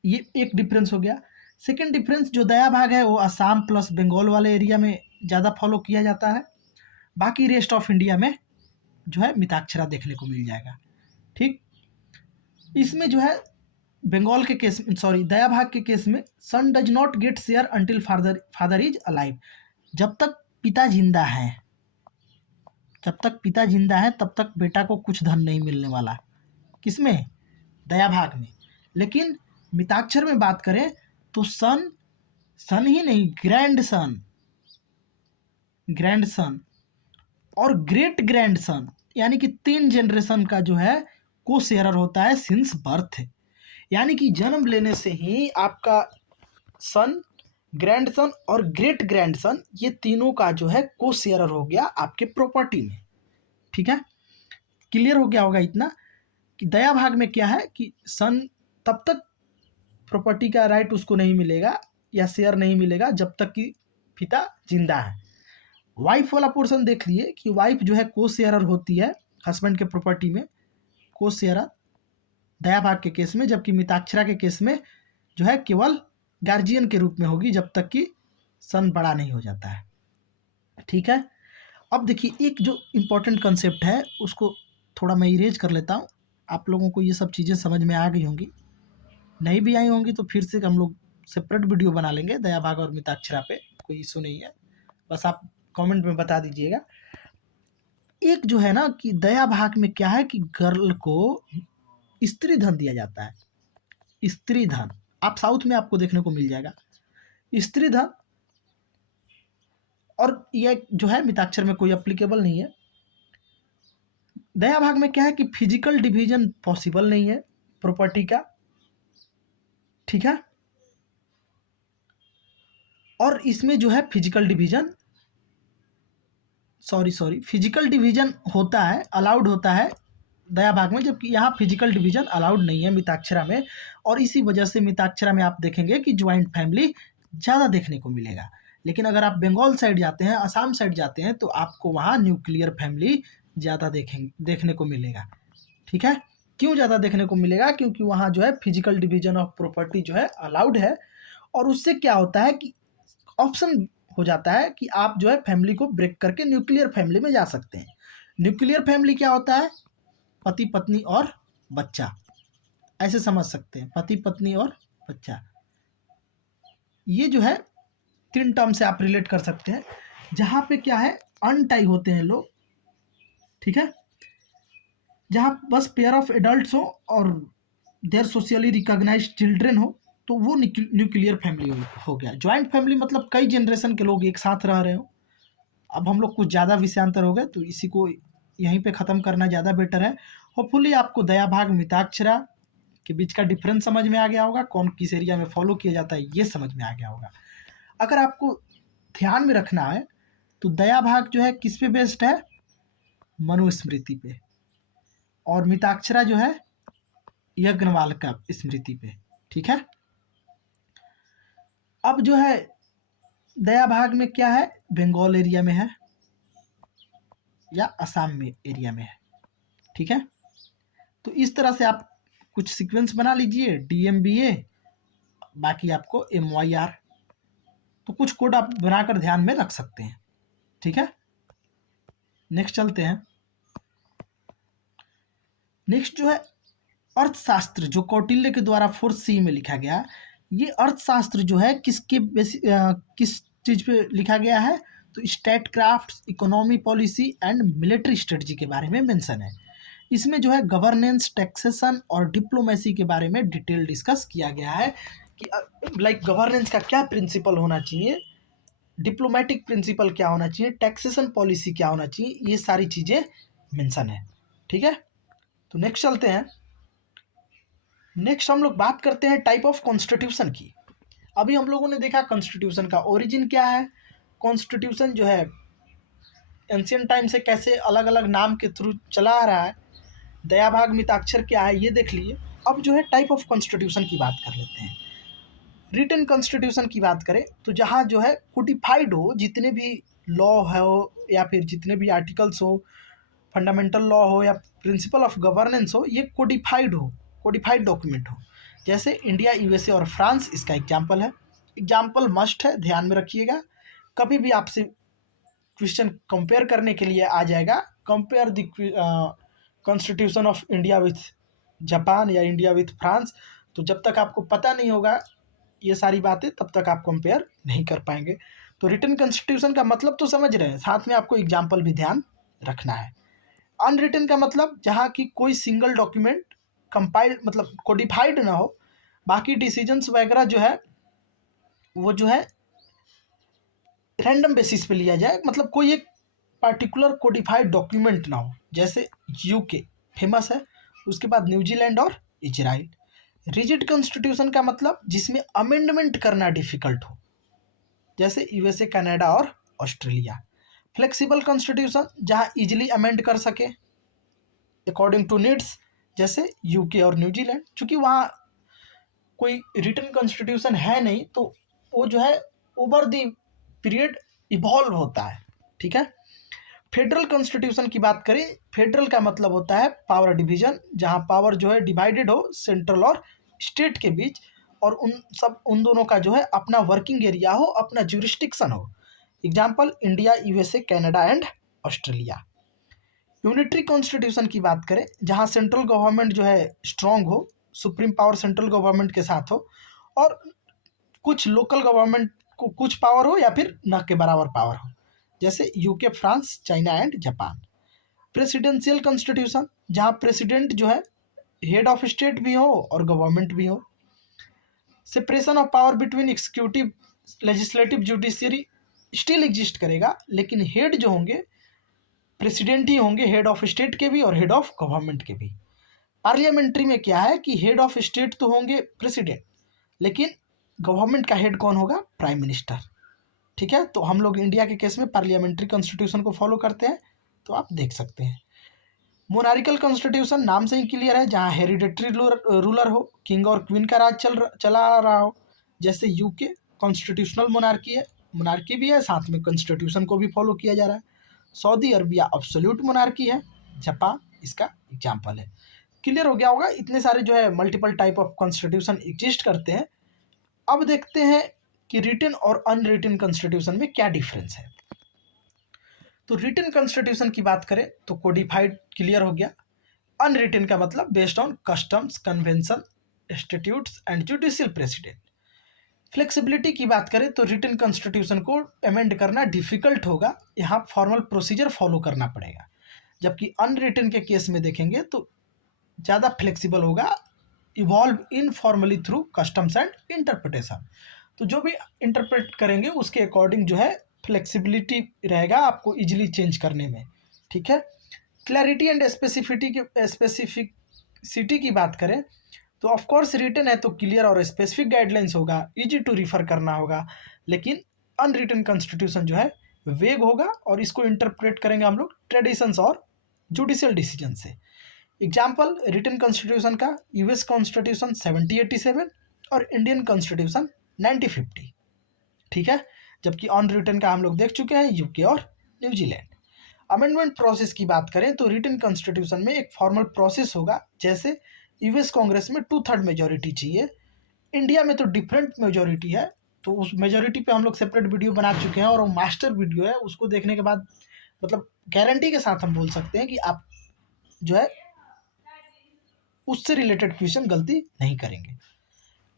ये एक डिफरेंस हो गया। सेकंड डिफरेंस, जो दया भाग है वो असम प्लस बंगाल वाले एरिया में ज़्यादा फॉलो किया जाता है, बाकी रेस्ट ऑफ इंडिया में जो है मिताक्षरा देखने को मिल जाएगा। ठीक, इसमें जो है बंगाल के केस में, सॉरी दया भाग के केस में, son does not get share until father is alive. जब तक पिता जिंदा है, जब तक पिता जिंदा है तब तक बेटा को कुछ धन नहीं मिलने वाला। किसमें? दया भाग में। लेकिन मिताक्षर में बात करें तो सन, सन ही नहीं, ग्रैंड सन, ग्रैंड सन और ग्रेट ग्रैंड सन, यानी कि 3 जनरेशन का जो है को शेयरर होता है सिंस बर्थ। यानी कि जन्म लेने से ही आपका सन, ग्रैंड सन और ग्रेट ग्रैंड सन, ये तीनों का जो है को शेयरर हो गया आपके प्रॉपर्टी में। ठीक है, क्लियर हो गया होगा इतना कि दया भाग में क्या है कि सन तब तक प्रॉपर्टी का राइट उसको नहीं मिलेगा या शेयर नहीं मिलेगा जब तक कि पिता जिंदा है। वाइफ वाला पोर्शन देख लिए कि वाइफ जो है को शेयरर होती है हस्बैंड के प्रॉपर्टी में, को शेयरर दया भाग के केस में, जबकि मिताक्षरा के केस में जो है केवल गार्जियन के रूप में होगी जब तक कि सन बड़ा नहीं हो जाता है। ठीक है, अब देखिए एक जो इम्पोर्टेंट कंसेप्ट है उसको थोड़ा मैं इरेज कर लेता हूँ। आप लोगों को ये सब चीज़ें समझ में आ गई होंगी, नहीं भी आई होंगी तो फिर से हम लोग सेपरेट वीडियो बना लेंगे दया भाग और मिताक्षरा पे, कोई इशू नहीं है, बस आप कमेंट में बता दीजिएगा। एक जो है ना कि दया भाग में क्या है कि गर्ल को स्त्री धन दिया जाता है, स्त्री धन, आप साउथ में आपको देखने को मिल जाएगा स्त्री धन, और यह जो है मिताक्षर में कोई अप्लीकेबल नहीं है। दया भाग में क्या है कि फिजिकल डिवीजन पॉसिबल नहीं है प्रॉपर्टी का, ठीक है, और इसमें जो है फिजिकल डिवीजन फिजिकल डिवीजन होता है, अलाउड होता है दया भाग में, जबकि यहाँ फिजिकल डिवीजन अलाउड नहीं है मिताक्षरा में। और इसी वजह से मिताक्षरा में आप देखेंगे कि ज्वाइंट फैमिली ज़्यादा देखने को मिलेगा। लेकिन अगर आप बंगाल साइड जाते हैं, असम साइड जाते हैं, तो आपको वहाँ न्यूक्लियर फैमिली ज़्यादा देखने को मिलेगा। ठीक है, क्यों ज़्यादा देखने को मिलेगा? क्योंकि वहाँ जो है फिजिकल डिवीजन ऑफ प्रॉपर्टी जो है अलाउड है, और उससे क्या होता है कि ऑप्शन हो जाता है कि आप जो है फैमिली को ब्रेक करके न्यूक्लियर फैमिली में जा सकते हैं। न्यूक्लियर फैमिली क्या होता है? पति पत्नी और बच्चा, ऐसे समझ सकते हैं, पति पत्नी और बच्चा। ये जो है 3 टर्म से आप रिलेट कर सकते हैं, जहाँ पे क्या है अनटाई होते हैं लोग, ठीक है, जहाँ बस पेयर ऑफ एडल्ट्स हो और देयर सोशली रिकॉग्नाइज्ड चिल्ड्रन हो, तो वो न्यूक्लियर फैमिली हो गया। ज्वाइंट फैमिली मतलब कई जनरेशन के लोग एक साथ रह रहे हो। अब हम लोग कुछ ज़्यादा विषयांतर हो गए, तो इसी को यहीं पे ख़त्म करना ज़्यादा बेटर है। होपफुली आपको दया भाग मिताक्षरा के बीच का डिफरेंस समझ में आ गया होगा, कौन किस एरिया में फॉलो किया जाता है ये समझ में आ गया होगा। अगर आपको ध्यान में रखना है तो दया भाग जो है किस पे बेस्ड है? मनुस्मृति पे, और मिताक्षरा जो है यज्ञवाल का स्मृति पे, ठीक है। अब जो है दया भाग में क्या है, बंगाल एरिया में है या असम में एरिया में है, ठीक है। तो इस तरह से आप कुछ सीक्वेंस बना लीजिए, DMBA, बाकी आपको MYR, तो कुछ कोड आप बनाकर ध्यान में रख सकते हैं, ठीक है। नेक्स्ट चलते हैं। नेक्स्ट जो है अर्थशास्त्र, जो कौटिल्य के द्वारा 4C में लिखा गया। ये अर्थशास्त्र जो है किस चीज़ पे लिखा गया है? तो state craft, economy policy and military strategy के बारे में मेंशन है। इसमें जो है गवर्नेंस, टैक्सेशन और डिप्लोमेसी के बारे में डिटेल डिस्कस किया गया है कि लाइक गवर्नेंस का क्या प्रिंसिपल होना चाहिए, डिप्लोमेटिक प्रिंसिपल क्या होना चाहिए, टैक्सेशन पॉलिसी क्या होना चाहिए, ये सारी चीज़ें मेंशन है, ठीक है। तो नेक्स्ट चलते हैं। नेक्स्ट हम लोग बात करते हैं टाइप ऑफ कॉन्स्टिट्यूशन की। अभी हम लोगों ने देखा कॉन्स्टिट्यूशन का ओरिजिन क्या है, कॉन्स्टिट्यूशन जो है एंशियंट टाइम से कैसे अलग अलग नाम के थ्रू चला आ रहा है, दया भाग मिताक्षर क्या है ये देख लिए। अब जो है टाइप ऑफ कॉन्स्टिट्यूशन की बात कर लेते हैं। रिटन कॉन्स्टिट्यूशन की बात करें तो जहाँ जो है कोडिफाइड हो, जितने भी लॉ हो या फिर जितने भी आर्टिकल्स हो, फंडामेंटल लॉ हो या प्रिंसिपल ऑफ गवर्नेंस हो, ये कोडिफाइड हो, कोडिफाइड डॉक्यूमेंट हो। जैसे इंडिया, USA और फ्रांस इसका एग्जाम्पल है। एग्जाम्पल मस्ट है, ध्यान में रखिएगा। कभी भी आपसे क्वेश्चन कंपेयर करने के लिए आ जाएगा, compare the constitution of India with Japan या इंडिया विथ फ्रांस, तो जब तक आपको पता नहीं होगा ये सारी बातें, तब तक आप कंपेयर नहीं कर पाएंगे। तो रिटन कॉन्स्टिट्यूशन का मतलब तो समझ रहे हैं, साथ में आपको एग्जाम्पल भी ध्यान रखना है। अनरिटन का मतलब जहाँ की कोई सिंगल डॉक्यूमेंट कंपाइल्ड मतलब कोडिफाइड ना हो, बाकी डिसीजंस वगैरह जो है वो जो है रैंडम बेसिस पे लिया जाए, मतलब कोई एक पार्टिकुलर कोडिफाइड डॉक्यूमेंट ना हो। जैसे UK फेमस है, उसके बाद न्यूजीलैंड और इजराइल। रिजिड कॉन्स्टिट्यूशन का मतलब जिसमें अमेंडमेंट करना डिफिकल्ट हो, जैसे USA, कनाडा और ऑस्ट्रेलिया। फ्लेक्सिबल कॉन्स्टिट्यूशन जहाँ इजिली अमेंड कर सके अकॉर्डिंग टू नीड्स, जैसे UK और न्यूजीलैंड। चूँकि वहाँ कोई रिटन कॉन्स्टिट्यूशन है नहीं, तो वो जो है ओवर दी पीरियड इवॉल्व होता है, ठीक है। फेडरल कॉन्स्टिट्यूशन की बात करें, फेडरल का मतलब होता है पावर डिवीजन, जहां पावर जो है डिवाइडेड हो सेंट्रल और स्टेट के बीच, और उन दोनों का जो है अपना वर्किंग एरिया हो, अपना ज्यूरिस्डिक्शन हो। Example India, USA, Canada and Australia. Unitary constitution की बात करें, जहां सेंट्रल गवर्नमेंट जो है स्ट्रांग हो, सुप्रीम पावर सेंट्रल गवर्नमेंट के साथ हो, और कुछ लोकल गवर्नमेंट को कुछ पावर हो या फिर न के बराबर पावर हो, जैसे UK, France, China and Japan. Presidential constitution, जहां प्रेसिडेंट जो है हेड ऑफ स्टेट भी हो और गवर्नमेंट भी हो। Separation of power between executive, legislative, judiciary still exist करेगा, लेकिन हेड जो होंगे प्रेसिडेंट ही होंगे, हेड ऑफ स्टेट के भी और हेड ऑफ गवर्नमेंट के भी। पार्लियामेंट्री में क्या है कि हेड ऑफ स्टेट तो होंगे प्रेसिडेंट, लेकिन गवर्नमेंट का हेड कौन होगा? प्राइम मिनिस्टर, ठीक है। तो हम लोग इंडिया के केस में पार्लियामेंट्री कॉन्स्टिट्यूशन को फॉलो करते हैं, तो आप देख सकते हैं। मोनारिकल कॉन्स्टिट्यूशन नाम से ही क्लियर है, जहाँ हेरिडेटरी रूलर हो, किंग और क्वीन का राज चला आ रहा हो, जैसे यूके कॉन्स्टिट्यूशनल मोनार्की है, मोनार्की भी है, साथ में कॉन्स्टिट्यूशन को भी फॉलो किया जा रहा है। सऊदी अरबिया अब्सोल्यूट मोनार्की है, जापान इसका एग्जाम्पल है। क्लियर हो गया होगा, इतने सारे जो है multiple type of constitution exist करते हैं। अब देखते हैं कि रिटन और अनरिटन कॉन्स्टिट्यूशन में क्या डिफरेंस है। तो रिटन कॉन्स्टिट्यूशन की बात करें तो कोडिफाइड क्लियर हो गया। अनरिटन का मतलब based on customs, convention, statutes and judicial president. Flexibility की बात करें तो रिटन कॉन्स्टिट्यूशन को अमेंड करना डिफिकल्ट होगा, यहाँ फॉर्मल प्रोसीजर फॉलो करना पड़ेगा, जबकि अनरिटन के केस में देखेंगे तो ज़्यादा फ्लेक्सिबल होगा, evolve informally through customs and interpretation. तो जो भी इंटरप्रेट करेंगे उसके अकॉर्डिंग जो है फ्लेक्सिबिलिटी रहेगा आपको इजीली चेंज करने में, ठीक है। क्लैरिटी एंड स्पेसिफिसिटी की बात करें तो ऑफ कोर्स रिटन है तो क्लियर और स्पेसिफिक गाइडलाइंस होगा, इजी टू रिफर करना होगा, लेकिन अनरिटन कॉन्स्टिट्यूशन जो है वेग होगा और इसको इंटरप्रेट करेंगे हम लोग ट्रेडिशंस और जुडिशियल डिसीजन से। एग्जाम्पल रिटन कॉन्स्टिट्यूशन का यूएस कॉन्स्टिट्यूशन 1787 और इंडियन कॉन्स्टिट्यूशन 1950, ठीक है। जबकि अनरिटन का हम लोग देख चुके हैं यूके और न्यूजीलैंड। अमेंडमेंट प्रोसेस की बात करें तो रिटन कॉन्स्टिट्यूशन में एक फॉर्मल प्रोसेस होगा, जैसे यूएस कांग्रेस में 2/3 मेजोरिटी चाहिए, इंडिया में तो डिफरेंट मेजोरिटी है, तो उस मेजोरिटी पे हम लोग सेपरेट वीडियो बना चुके हैं और वो मास्टर वीडियो है, उसको देखने के बाद मतलब गारंटी के साथ हम बोल सकते हैं कि आप जो है उससे रिलेटेड क्वेश्चन गलती नहीं करेंगे।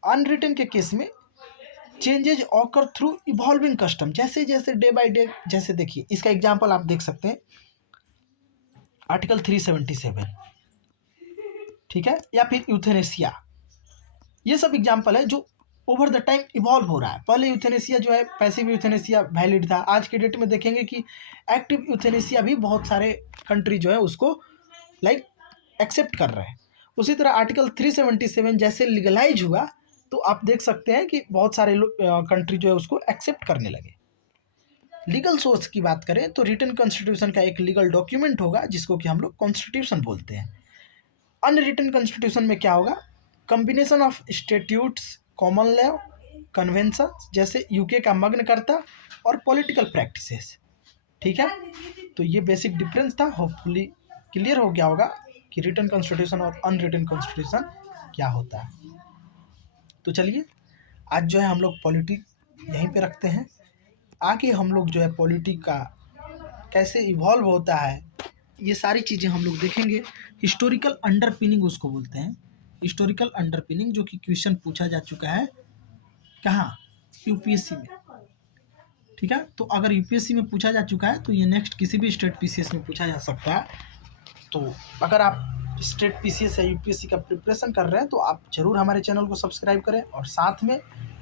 अनरिटन के केस में changes occur through evolving custom, जैसे जैसे डे बाय डे, जैसे देखिए इसका एग्जांपल आप देख सकते हैं आर्टिकल 377, ठीक है, या फिर यूथेनेसिया, ये सब एग्जांपल है जो ओवर द टाइम इवॉल्व हो रहा है। पहले यूथेनेसिया जो है पैसिव यूथेनेसिया वैलिड था, आज के डेट में देखेंगे कि एक्टिव यूथेनेसिया भी बहुत सारे कंट्री जो है उसको लाइक एक्सेप्ट कर रहे हैं। उसी तरह आर्टिकल 377 जैसे लीगलाइज हुआ तो आप देख सकते हैं कि बहुत सारे कंट्री जो है उसको एक्सेप्ट करने लगे। लीगल सोर्स की बात करें तो रिटन कॉन्स्टिट्यूशन का एक लीगल डॉक्यूमेंट होगा जिसको कि हम लोग कॉन्स्टिट्यूशन बोलते हैं। अनरिटन कॉन्स्टिट्यूशन में क्या होगा? Combination of statutes, common law, convention, जैसे यूके का मग्न करता और पॉलिटिकल प्रैक्टिसेस, ठीक है। तो ये बेसिक डिफरेंस था, होपफुली क्लियर हो गया होगा कि रिटन कॉन्स्टिट्यूशन और अनरिटन कॉन्स्टिट्यूशन क्या होता है। तो चलिए आज जो है हम लोग पॉलिटिक यहीं पे रखते हैं, आगे हम लोग जो है पॉलिटिक का कैसे इवॉल्व होता है ये सारी चीज़ें हम लोग देखेंगे। हिस्टोरिकल अंडरपिनिंग उसको बोलते हैं, हिस्टोरिकल अंडरपिनिंग, जो कि क्वेश्चन पूछा जा चुका है कहाँ? यूपीएससी में, ठीक है। तो अगर यूपीएससी में पूछा जा चुका है तो ये नेक्स्ट किसी भी स्टेट पीसीएस में पूछा जा सकता है। तो अगर आप स्टेट पीसीएस या यूपीएससी का प्रिपरेशन कर रहे हैं तो आप ज़रूर हमारे चैनल को सब्सक्राइब करें, और साथ में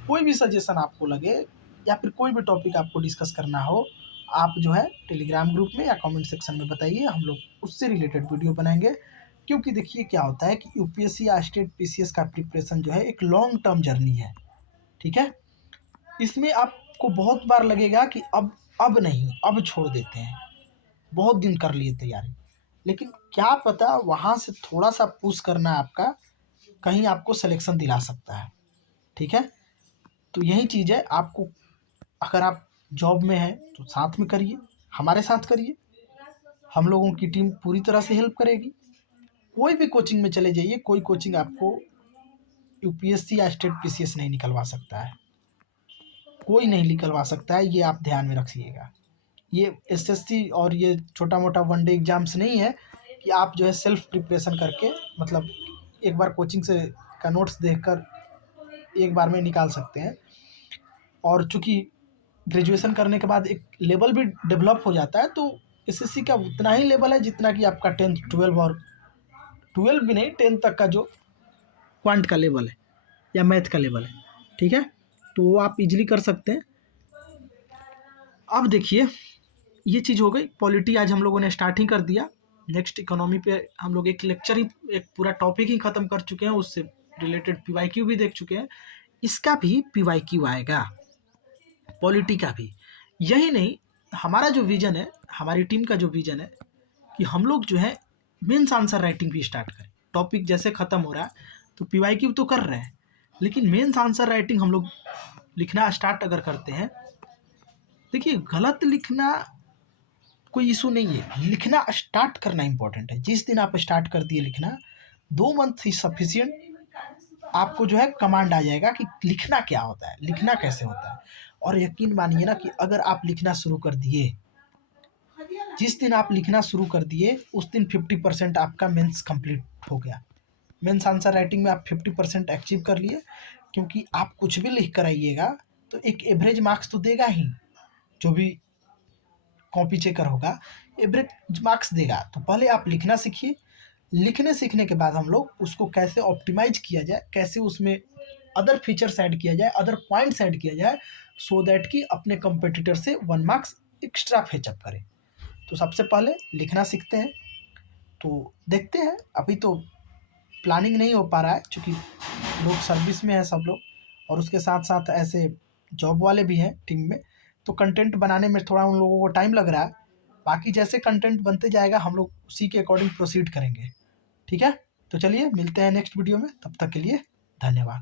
कोई भी सजेशन आपको लगे या फिर कोई भी टॉपिक आपको डिस्कस करना हो, आप जो है टेलीग्राम ग्रुप में या कमेंट सेक्शन में बताइए, हम लोग उससे रिलेटेड वीडियो बनाएंगे। क्योंकि देखिए क्या होता है कि यूपीएससी या स्टेट पीसीएस का प्रिपरेशन जो है एक लॉन्ग टर्म जर्नी है, ठीक है। इसमें आपको बहुत बार लगेगा कि अब नहीं, अब छोड़ देते हैं, बहुत दिन कर लिए तैयारी, लेकिन क्या पता वहाँ से थोड़ा सा पुश करना आपका कहीं आपको सिलेक्शन दिला सकता है, ठीक है। तो यही चीज़ है, आपको अगर आप जॉब में हैं तो साथ में करिए, हमारे साथ करिए, हम लोगों की टीम पूरी तरह से हेल्प करेगी। कोई भी कोचिंग में चले जाइए, कोई कोचिंग आपको यूपीएससी या स्टेट पीसीएस नहीं निकलवा सकता है, कोई नहीं निकलवा सकता है, ये आप ध्यान में रखिएगा। ये एसएससी और ये छोटा मोटा वनडे एग्जाम्स नहीं है कि आप जो है सेल्फ प्रिपरेशन करके, मतलब एक बार कोचिंग से का नोट्स देखकर एक बार में निकाल सकते हैं। और चूंकि ग्रेजुएशन करने के बाद एक लेवल भी डेवलप हो जाता है, तो एसएससी का उतना ही लेवल है जितना कि आपका 10th 12 और 12 भी नहीं, 10 तक का जो क्वांट का लेवल है या मैथ का लेवल है, ठीक है, तो वो आप इजीली कर सकते हैं। अब देखिए, ये चीज़ हो गई पॉलिटी, आज हम लोगों ने स्टार्ट ही कर दिया। नेक्स्ट इकोनॉमी पे हम लोग एक लेक्चर ही, एक पूरा टॉपिक ही ख़त्म कर चुके हैं, उससे रिलेटेड पीवाईक्यू भी देख चुके हैं। इसका भी पीवाईक्यू आएगा, पॉलिटी का भी। यही नहीं, हमारा जो विज़न है, हमारी टीम का जो विज़न है कि हम लोग जो है मेंस आंसर राइटिंग भी स्टार्ट करें। टॉपिक जैसे ख़त्म हो रहा है तो पीवाईक्यू तो कर रहे हैं, लेकिन मेंस आंसर राइटिंग हम लोग लिखना स्टार्ट अगर करते हैं, देखिए गलत लिखना कोई इशू नहीं है, लिखना स्टार्ट करना इंपॉर्टेंट है। जिस दिन आप स्टार्ट कर दिए लिखना, 2 मंथ ही सफिशिएंट, आपको जो है कमांड आ जाएगा कि लिखना क्या होता है, लिखना कैसे होता है। और यकीन मानिए ना कि अगर आप लिखना शुरू कर दिए, जिस दिन आप लिखना शुरू कर दिए उस दिन 50% आपका मेंस कंप्लीट हो गया। मेंस आंसर राइटिंग में आप 50% अचीव कर लिए, क्योंकि आप कुछ भी लिख कर आइएगा तो एक एवरेज मार्क्स तो देगा ही, जो भी कॉपी चेकर होगा एवरेज मार्क्स देगा। तो पहले आप लिखना सीखिए, लिखने सीखने के बाद हम लोग उसको कैसे ऑप्टिमाइज किया जाए, कैसे उसमें अदर फीचर्स ऐड किया जाए, अदर पॉइंट्स ऐड किया जाए, सो दैट कि अपने कंपेटिटर से 1 मार्क्स एक्स्ट्रा फेचअप करें। तो सबसे पहले लिखना सीखते हैं। तो देखते हैं, अभी तो प्लानिंग नहीं हो पा रहा है क्योंकि लोग सर्विस में हैं सब लोग, और उसके साथ साथ ऐसे जॉब वाले भी हैं टीम में, तो कंटेंट बनाने में थोड़ा उन लोगों को टाइम लग रहा है। बाकी जैसे कंटेंट बनते जाएगा हम लोग उसी के अकॉर्डिंग प्रोसीड करेंगे, ठीक है। तो चलिए मिलते हैं नेक्स्ट वीडियो में, तब तक के लिए धन्यवाद।